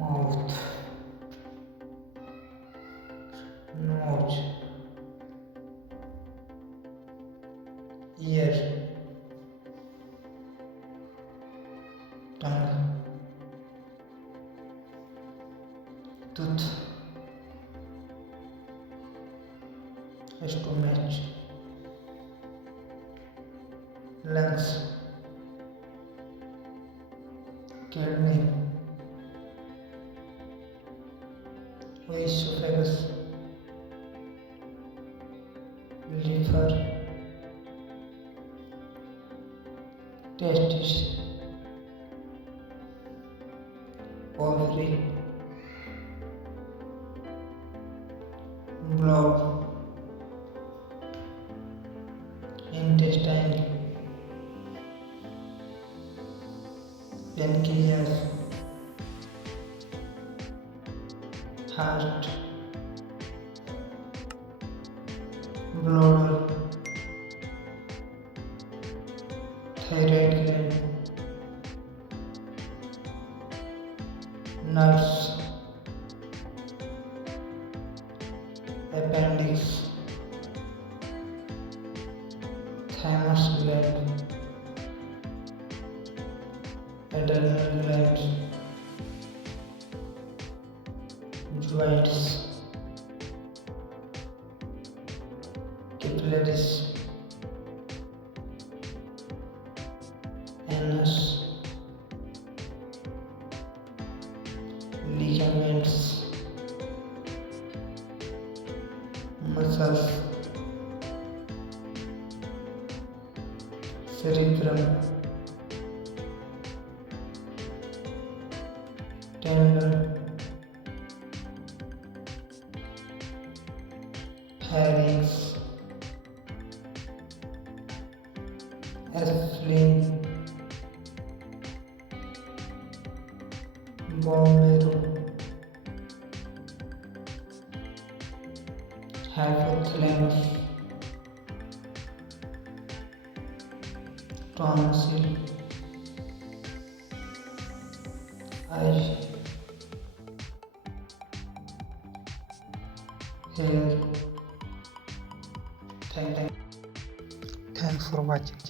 mouth, nose, ear, tongue, tooth, stomach, lungs, kidney, esophagus, liver, testis, ovary, blood, intestine, pancreas, heart, bladder, thyroid gland, nerves, appendix, thymus gland, adrenal gland, joints, capillaries, anus, ligaments, muscles, cerebrum, tendon, pharynx, spleen, bone marrow, hypothalamus, tonsil, eye, hair. Thanks for watching.